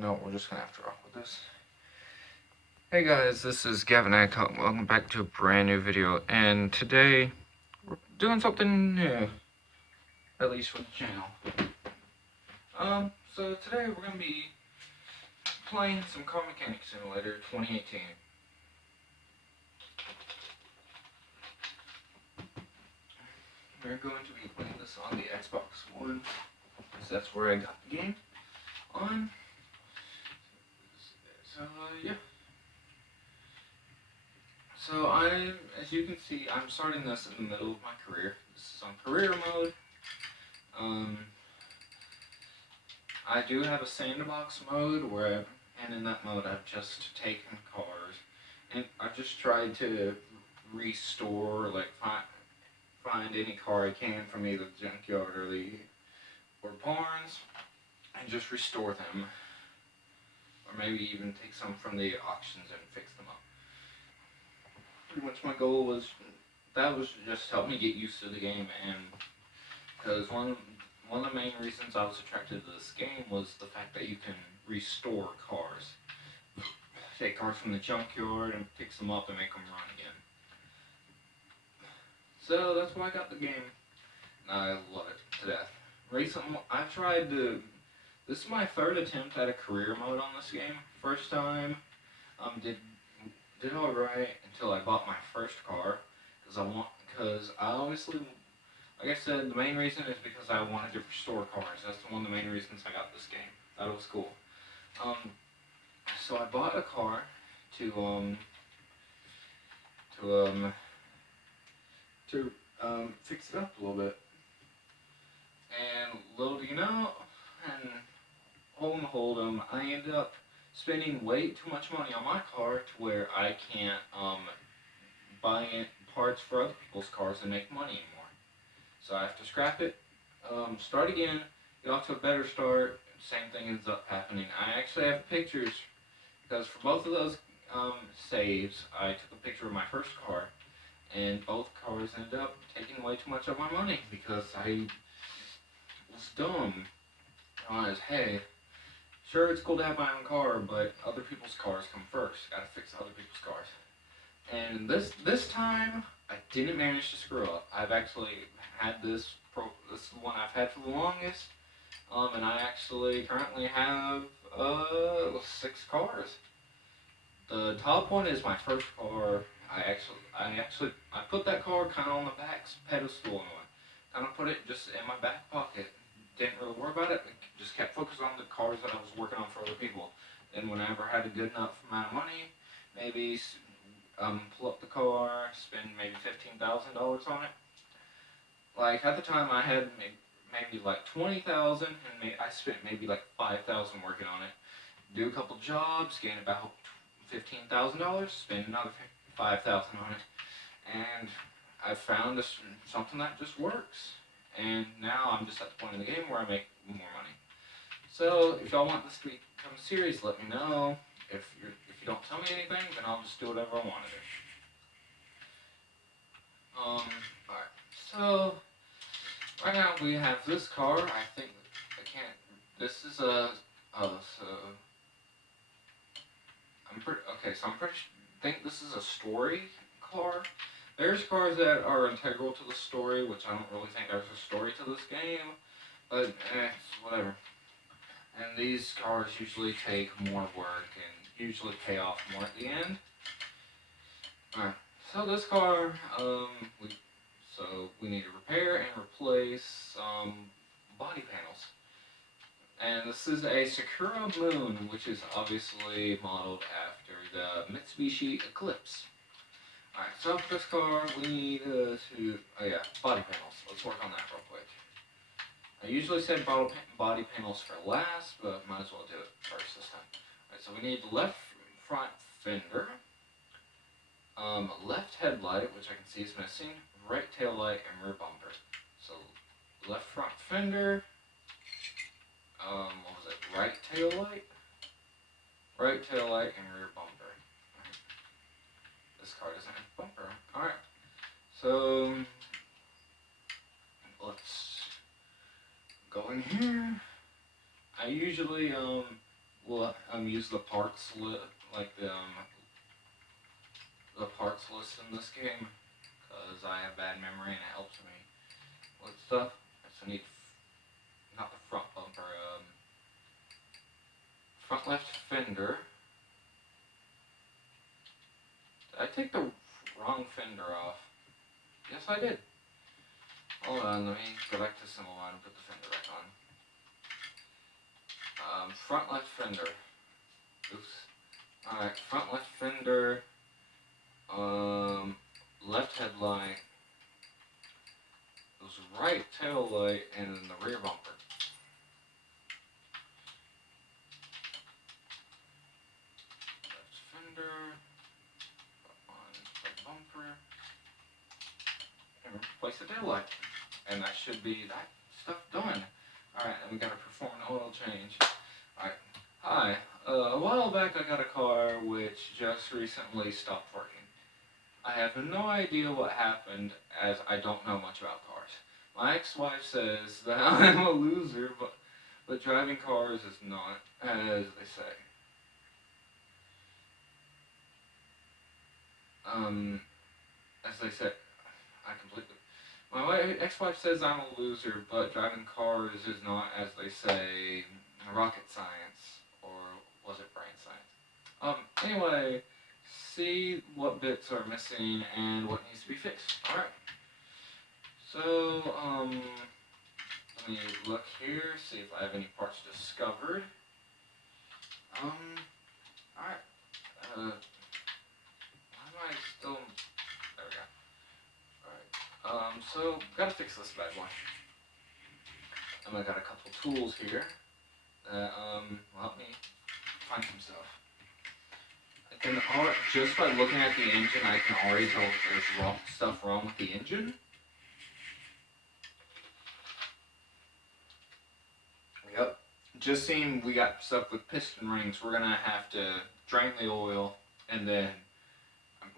No, we're just gonna have to rock with this. Hey guys, this is Gavin Adcock. Welcome back to a brand new video, and today we're doing something new, at least for the channel. So today we're gonna be playing some Car Mechanic Simulator 2018. We're going to be playing this on the Xbox One, because that's where I got the game on. So yeah. So as you can see, I'm starting this in the middle of my career. This is on career mode. I do have a sandbox mode and in that mode I've just taken cars and I've just tried to restore, like find any car I can from either the junkyard or barns and just restore them, or maybe even take some from the auctions and fix them up. Pretty much my goal was just help me get used to the game, and because one of the main reasons I was attracted to this game was the fact that you can restore cars. Take cars from the junkyard and fix them up and make them run again. So that's why I got the game. I love it to death. Recently, I've tried to. This is my third attempt at a career mode on this game. First time, did all right until I bought my first car because I obviously, like I said, the main reason is because I wanted to restore cars. That's one of the main reasons I got this game. Thought it was cool. So I bought a car to fix it up a little bit. And little do you know, and hold 'em, I ended up spending way too much money on my car to where I can't buy parts for other people's cars and make money anymore. So I have to scrap it, start again, get off to a better start. Same thing ends up happening. I actually have pictures, because for both of those saves, I took a picture of my first car, and both cars ended up taking way too much of my money because I was dumb. I was, hey, sure, it's cool to have my own car, but other people's cars come first. Gotta fix other people's cars. And this time, I didn't manage to screw up. I've actually had this is the one I've had for the longest. And I actually currently have 6 cars. The top one is my first car. I put that car kind of on the back pedestal and kind of put it just in my back pocket. Didn't really worry about it. Just kept focused on the cars that I was working on for other people. Then whenever I had a good enough amount of money, maybe pull up the car, spend maybe $15,000 on it. Like at the time, I had maybe like 20,000, and I spent maybe like 5,000 working on it. Do a couple jobs, gain about $15,000, spend another 5,000 on it, and I found something that just works. And now I'm just at the point in the game where I make more money. So if y'all want this to become a series, let me know. If you don't tell me anything, then I'll just do whatever I want to do. Alright. So right now we have this car. I think I can't. This is a. So I'm pretty okay. So I'm pretty. Think this is a story car. There's cars that are integral to the story, which I don't really think there's a story to this game, but whatever. And these cars usually take more work and usually pay off more at the end. Alright, so this car, we need to repair and replace body panels. And this is a Sakura Moon, which is obviously modeled after the Mitsubishi Eclipse. Alright, so for this car, we need body panels. Let's work on that real quick. I usually said body panels for last, but might as well do it first this time. Alright, so we need left front fender, left headlight, which I can see is missing, right tail light, and rear bumper. So left front fender, right tail light, and rear bumper. Right. This car doesn't have a bumper. Alright, so let's go in here. I usually will use the parts like the parts list in this game because I have bad memory and it helps me with stuff. So I need not the front bumper, front left fender. Did I take the wrong fender off? Yes, I did. Hold on, let me go back to symbol line and put the fender back on. Front left fender. Oops. Alright, front left fender. Left headlight. It was right tail light and then the rear bumper. Left fender. On right bumper. And replace the tail light. And that should be that stuff done. Alright, and we gotta perform an oil change. Alright. Hi. A while back I got a car which just recently stopped working. I have no idea what happened as I don't know much about cars. My ex-wife says that I'm a loser, but driving cars is not, as they say. As they say, I completely... My ex-wife says I'm a loser, but driving cars is not, as they say, rocket science, or was it brain science? Anyway, see what bits are missing and what needs to be fixed. Alright. So, let me look here, see if I have any parts discovered. Alright. Why am I still... There we go. Alright. So, gotta fix this bad boy. And I got a couple tools here that, will help me find some stuff. Just by looking at the engine, I can already tell if there's stuff wrong with the engine. Yep. Just seeing we got stuff with piston rings, we're gonna have to drain the oil, and then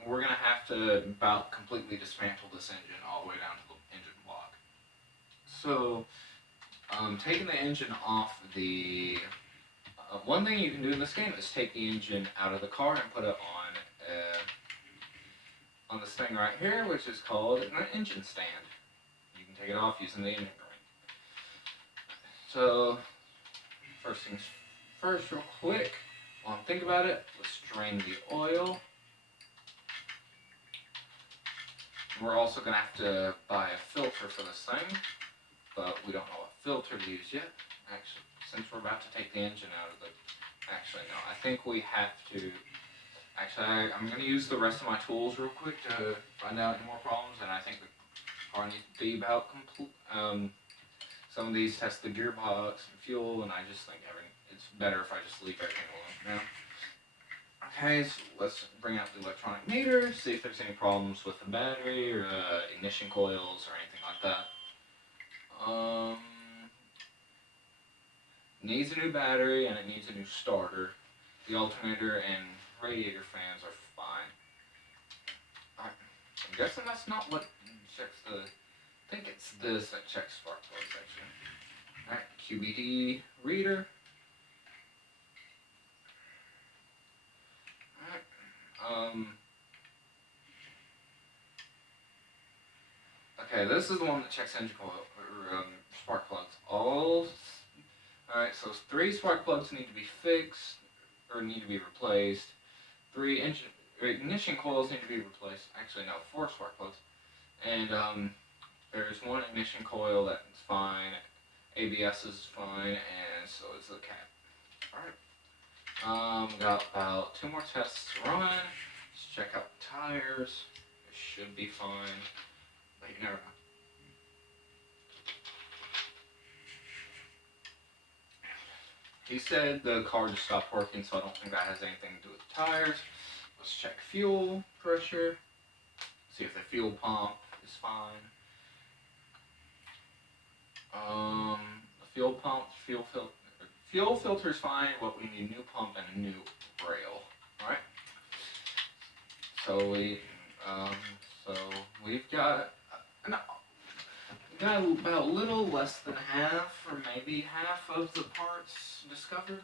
we're gonna have to about completely dismantle this engine all the way down to the engine block. So, taking the engine off the... one thing you can do in this game is take the engine out of the car and put it on this thing right here, which is called an engine stand. You can take it off using the engine ring. So, first things first, real quick, while I'm thinking about it, let's drain the oil. We're also going to have to buy a filter for this thing, but we don't know what filter to use yet. Actually, since we're about to take the engine out of the... Actually, no, I think we have to... Actually, I'm going to use the rest of my tools real quick to find out any more problems, and I think the car needs to be about complete... some of these test the gearbox and fuel, and I just think it's better if I just leave everything alone now. Okay, so let's bring out the electronic meter, see if there's any problems with the battery or ignition coils or anything like that. Needs a new battery and it needs a new starter. The alternator and radiator fans are fine. Alright, I'm guessing that's not what checks the... I think it's this that checks spark plugs actually. Alright, QBD reader. Alright, okay, this is the one that checks engine coil, or spark plugs. Alright, so 3 spark plugs need to be fixed, or need to be replaced. 3 ignition coils need to be replaced. Actually, no, 4 spark plugs. And, there's 1 ignition coil that's fine, ABS is fine, and so is the cap. Alright. Got about 2 more tests to run. Let's check out the tires. It should be fine. But you never know. He said the car just stopped working, so I don't think that has anything to do with the tires. Let's check fuel pressure. See if the fuel pump is fine. The fuel pump, fuel filter is fine, but we need a new pump and a new rail. Alright? So we've got about a little less than half, or maybe half of the parts discovered.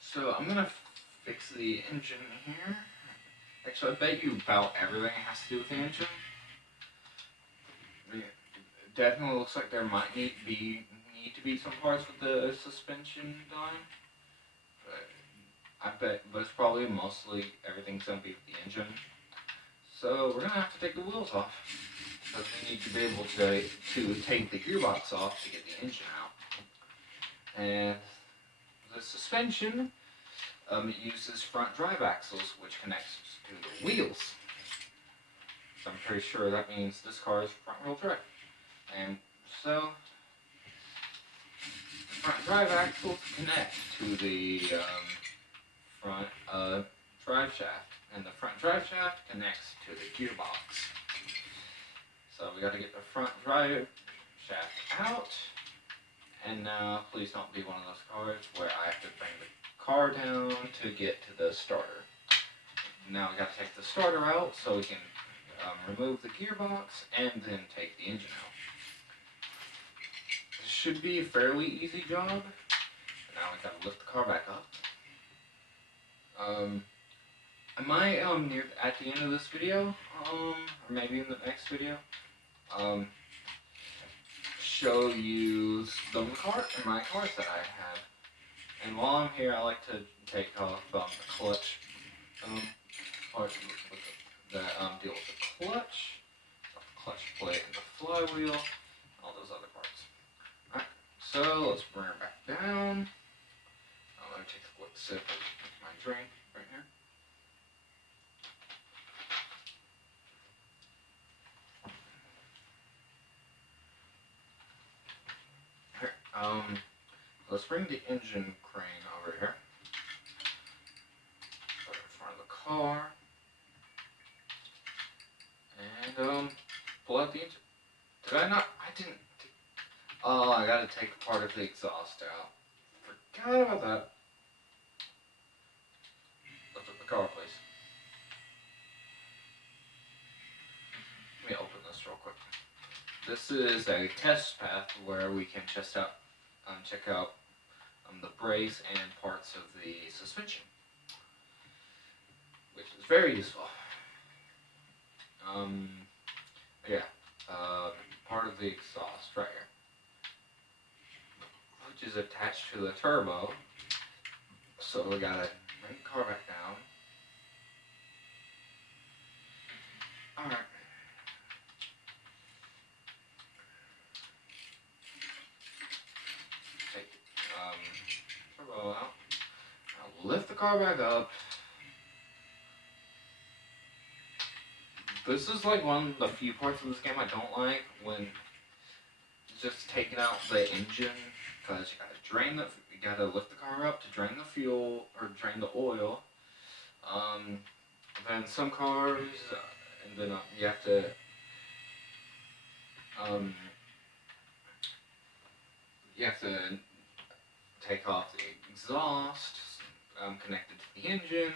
So I'm gonna fix the engine here. Actually, I bet you about everything has to do with the engine. It definitely looks like there might need to be some parts with the suspension done. But it's probably mostly everything's gonna be with the engine. So we're gonna have to take the wheels off because we need to be able to take the gearbox off to get the engine out. And the suspension it uses front drive axles, which connects to the wheels. So I'm pretty sure that means this car is front wheel drive. And so the front drive axles connect to the front drive shaft, and the front drive shaft connects to the gearbox. So we got to get the front drive shaft out. And now, please don't be one of those cars where I have to bring the car down to get to the starter. Now we got to take the starter out so we can remove the gearbox and then take the engine out. This should be a fairly easy job. Now we got to lift the car back up. I might at the end of this video, or maybe in the next video, show you some my cars that I have. And while I'm here, I like to take off the clutch parts that deal with the clutch plate, and the flywheel, all those other parts. Alright, so let's bring her back down. Let me take a quick sip of my drink right here. Here, let's bring the engine crane over here. Put it in front of the car. And, pull out the engine. Did I not? I didn't. Oh, I gotta take part of the exhaust out. Forgot about that. Lift up the car, please. Let me open this real quick. This is a test path where we can check out the brakes and parts of the suspension, which is very useful. Part of the exhaust right here, which is attached to the turbo. So we gotta bring the car back down. Alright. Take turbo out. Now lift the car back up. This is like one of the few parts of this game I don't like, when just taking out the engine, because you gotta lift the car up to drain the fuel, or drain the oil. Then some cars, and then you have to, take off the exhaust, connected to the engine.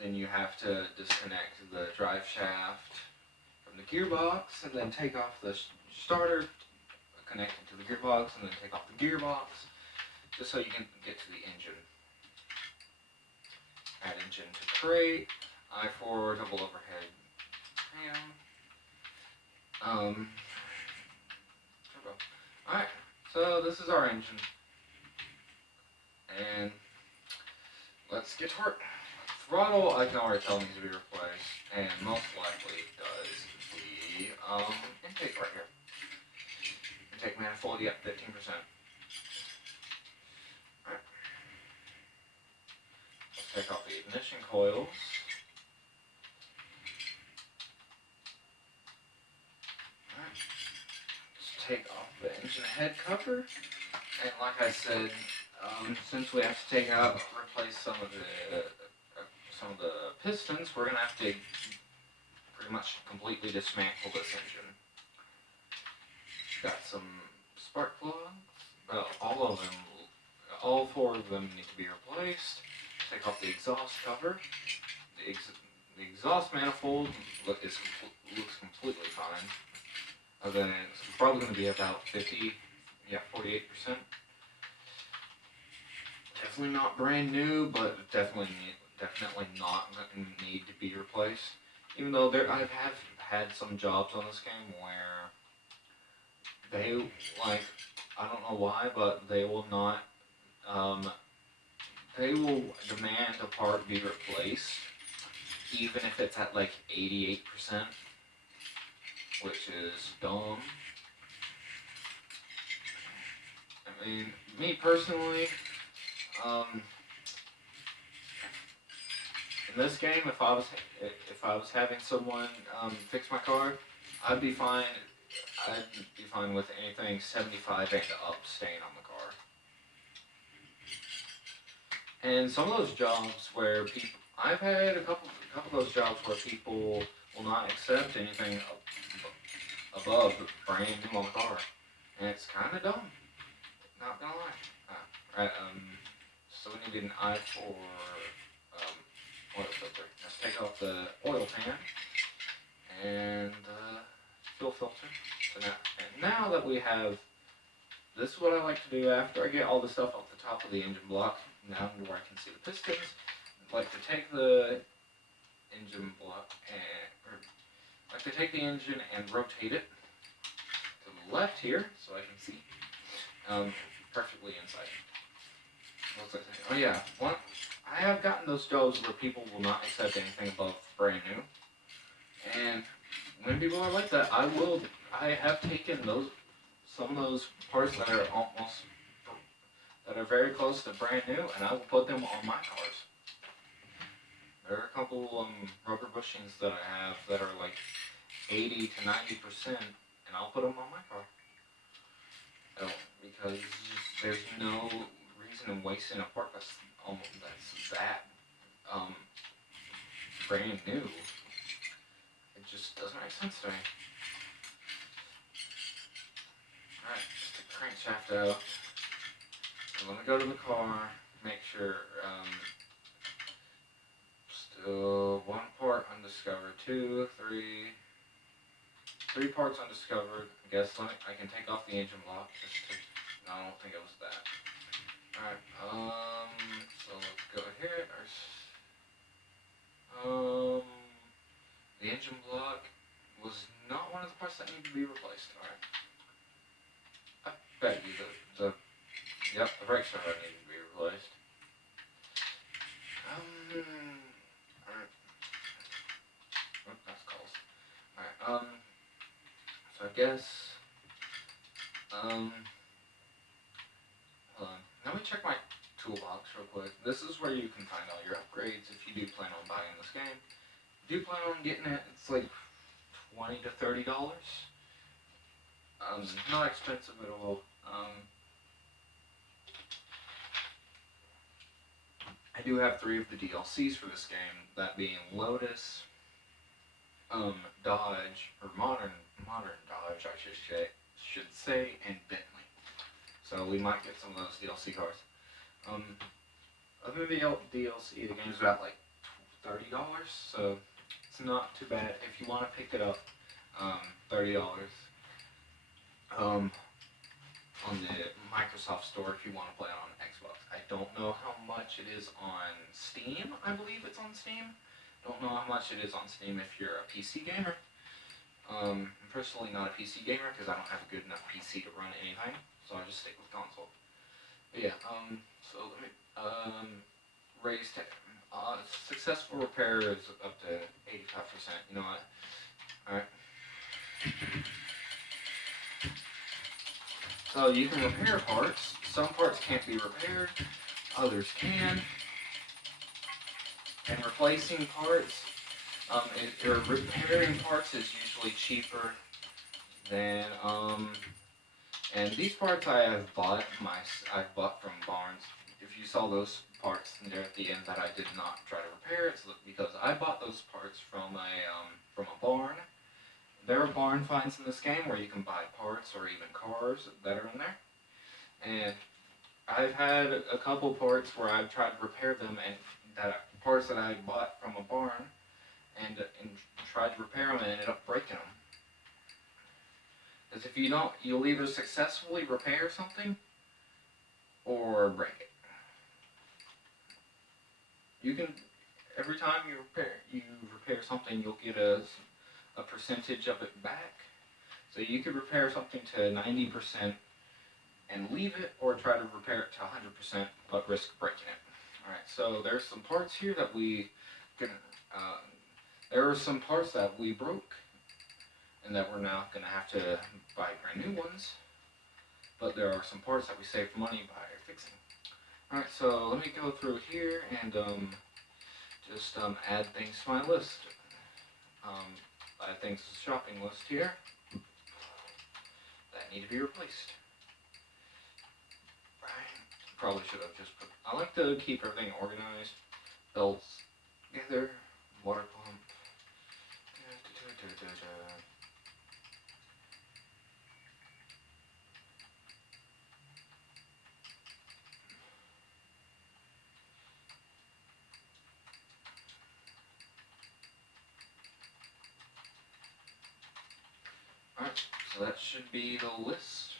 Then you have to disconnect the drive shaft from the gearbox, and then take off the starter, connect it to the gearbox, and then take off the gearbox, just so you can get to the engine. Add engine to crate, I4 double overhead cam. Alright, so this is our engine. And let's get to work. Throttle, I can already tell needs to be replaced, and most likely does the intake right here. Intake manifold, yep, 15%. Alright. Let's take off the ignition coils. Alright. Let's take off the engine head cover. And like I said, since we have to replace some of the pistons, we're going to have to pretty much completely dismantle this engine. Got some spark plugs. All four of them need to be replaced. Take off the exhaust cover. The exhaust manifold looks completely fine. Then it's probably going to be about 50, Yeah, 48%. Definitely not brand new, but definitely not need to be replaced. Even though I have had some jobs on this game where they like, I don't know why, but they will not. Um, they will demand a part be replaced, even if it's at like 88%, which is dumb. I mean, me personally, um, in this game, if I was having someone fix my car, I'd be fine. I'd be fine with anything 75 and up staying on the car. And some of those jobs where people, I've had a couple of those jobs where people will not accept anything above brand new on the car, and it's kind of dumb. Not gonna lie. Right. So we need an eye for oil filter. Let's take off the oil pan and fuel filter. So now that we have, this is what I like to do after I get all the stuff off the top of the engine block, now where I can see the pistons. I like to take the engine block engine and rotate it to the left here so I can see perfectly inside. What's I saying? Oh yeah, I have gotten those jobs where people will not accept anything above brand new, and when people are like that, I have taken some of those parts that are very close to brand new, and I will put them on my cars. There are a couple rubber bushings that I have that are like 80 to 90%, and I'll put them on my car. Because there's no reason in wasting a part that's that brand new. It just doesn't make sense to me. Alright, just take the crankshaft out. And let me go to the car, make sure, still one part undiscovered, three parts undiscovered. I guess I can take off the engine block. No, I don't think it was that. Alright, so let's go here. The engine block was not one of the parts that need to be replaced. Alright. I bet you yep, the brakes are need to be replaced. Alright. Oh, that's calls. Alright, so I guess, hold on. Let me check my toolbox real quick. This is where you can find all your upgrades if you do plan on buying this game. If you do plan on getting it, it's like $20 to $30. Not expensive at all. I do have 3 of the DLCs for this game, that being Lotus, Dodge, or modern Dodge, I should say, and Bentley. So we might get some of those DLC cars. Other than the DLC, the game's about like $30, so it's not too bad if you want to pick it up. $30. On the Microsoft Store if you want to play it on Xbox. I don't know how much it is on Steam. I believe it's on Steam. Don't know how much it is on Steam if you're a PC gamer. I'm personally not a PC gamer because I don't have a good enough PC to run anything, so I just stick with console. But yeah, so let me, successful repair is up to 85%. You know what? Alright. So you can repair parts. Some parts can't be repaired, others can. And replacing parts, or repairing parts is usually cheaper than, and these parts I've bought from Barnes. If you saw those parts there at the end that I did not try to repair, it's because I bought those parts from a barn. There are barn finds in this game where you can buy parts or even cars that are in there. And I've had a couple parts where I've tried to repair them, and parts that I bought from a barn, and tried to repair them and ended up breaking them. Because if you don't, you'll either successfully repair something or break it. You can, every time you repair something, you'll get a percentage of it back. So you could repair something to 90% and leave it, or try to repair it to 100% but risk breaking it. All right. So there's some parts here that we can. Uh, there are some parts that we broke, and that we're now gonna have to buy brand new ones. But there are some parts that we saved money by fixing. All right. So let me go through here and just add things to my list. Um, add things to the shopping list here that need to be replaced. Probably should have just put. I like to keep everything organized. Belts together, water pump. Alright, so that should be the list.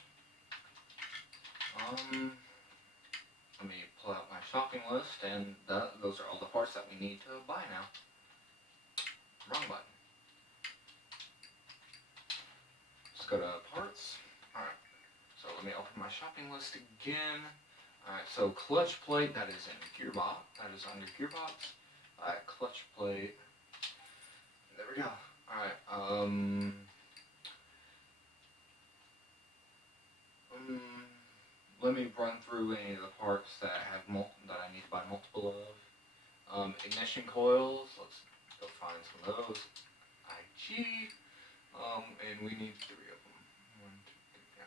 Let me pull out my shopping list, and those are all the parts that we need to buy now. Wrong button. Let's go to parts. Alright, so let me open my shopping list again. Alright, so clutch plate, that is in gearbox. That is under gearbox. Alright, clutch plate. There we go. Alright, let me run through any of the parts that that I need to buy multiple of. Ignition coils. Let's go find some of those. IG. And we need 3 of them. 1, 2, 3,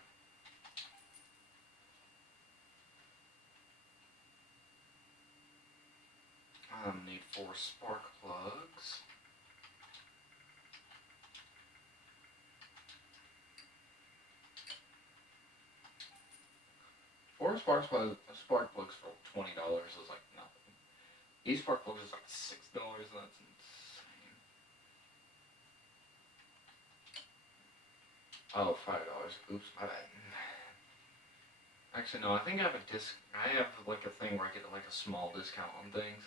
yeah. Need 4 spark plugs. 4 spark plugs for $20 is like nothing. These spark plugs is like $6. That's insane. Oh, $5. Oops, my bad. Actually, no. I think I have I have like a thing where I get like a small discount on things.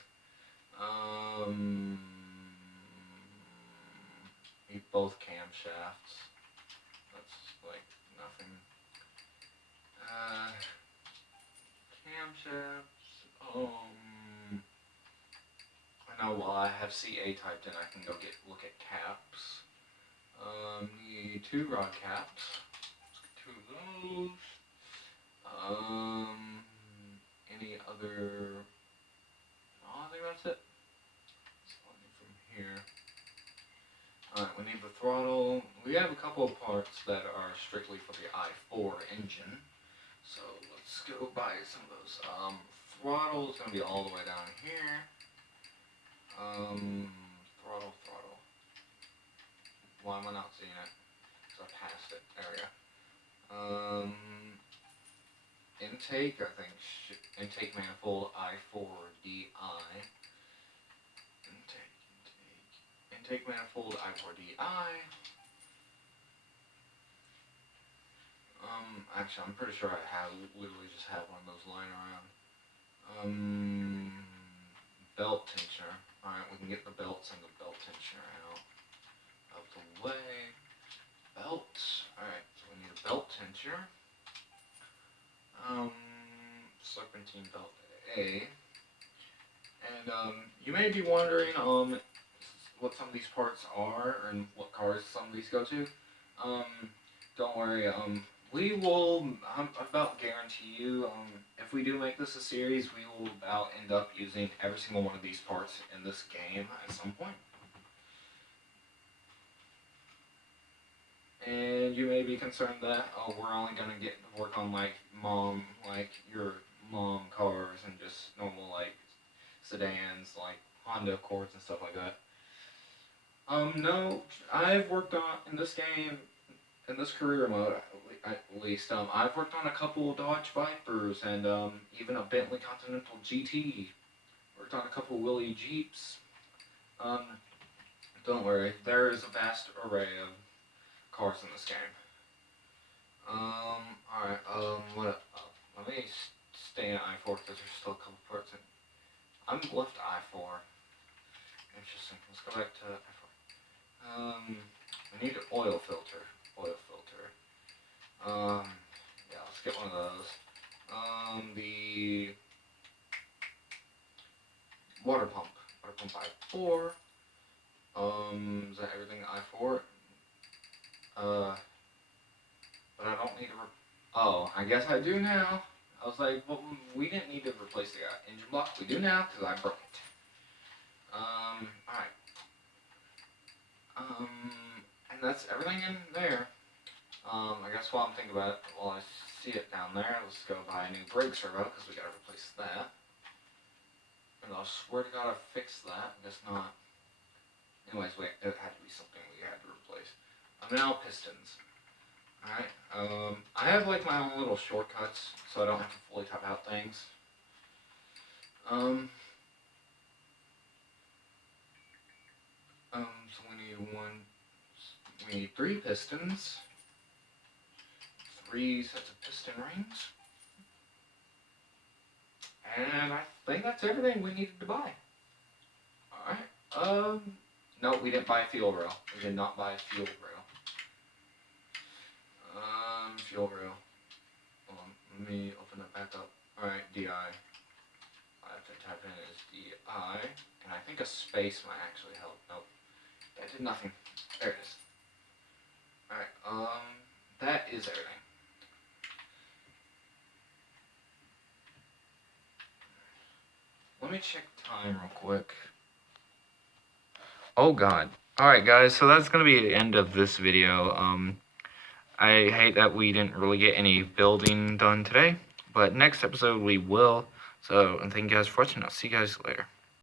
Need both camshafts. That's like nothing. Camshafts. I know while I have CA typed in, I can go look at caps. Need 2 rod caps. Let's get 2 of those. Any other? No, I think that's it. From here. Alright, we need the throttle. We have a couple of parts that are strictly for the i4 engine. So let's go buy some of those. Throttle is going to be all the way down here. Throttle. Why am I not seeing it? Because I passed it. There we go. Intake, I think. Intake manifold I4DI. Intake manifold I4DI. Actually, I'm pretty sure I literally just have one of those lying around. Belt tensioner. Alright, we can get the belts and the belt tensioner out of the way. Belts. Alright, so we need a belt tensioner. Serpentine belt A. And you may be wondering what some of these parts are and what cars some of these go to. Don't worry. We will. I about guarantee you. If we do make this a series, we will about end up using every single one of these parts in this game at some point. And you may be concerned that we're only gonna work on like your mom cars and just normal like sedans like Honda Accords and stuff like that. No, I've worked on in this game, in this career mode at least. I've worked on a couple of Dodge Vipers and even a Bentley Continental GT. Worked on a couple Willys Jeeps. Don't worry, there is a vast array of cars in this game. Alright, let me stay in I-4 because there's still a couple parts in. I'm left I-4. Interesting. Let's go back to I-4. We need an oil filter. Yeah, let's get one of those. The water pump I-4. Is that everything I-4? But I don't need to. Oh, I guess I do now. I was like, well, we didn't need to replace the engine block. We do now because I broke it. Alright. And that's everything in there. I guess while I'm thinking about it, while I see it down there, let's go buy a new brake servo because we gotta replace that. And I swear to God I fixed that. I guess not. Anyways, wait, it had to be something we had to replace. Now pistons. Alright, I have like my own little shortcuts, so I don't have to fully type out things. So we need 3 pistons, 3 sets of piston rings, and I think that's everything we needed to buy. Alright, no, we didn't buy fuel rail. We did not buy fuel rail. Fuel rail. Hold on, let me open that back up. Alright, DI. I have to type in is DI, and I think a space might actually help. Nope, that did nothing. There it is. Alright, that is everything. Let me check time real quick. Oh God. Alright guys, so that's gonna be the end of this video. I hate that we didn't really get any building done today, but next episode we will. So, thank you guys for watching. I'll see you guys later.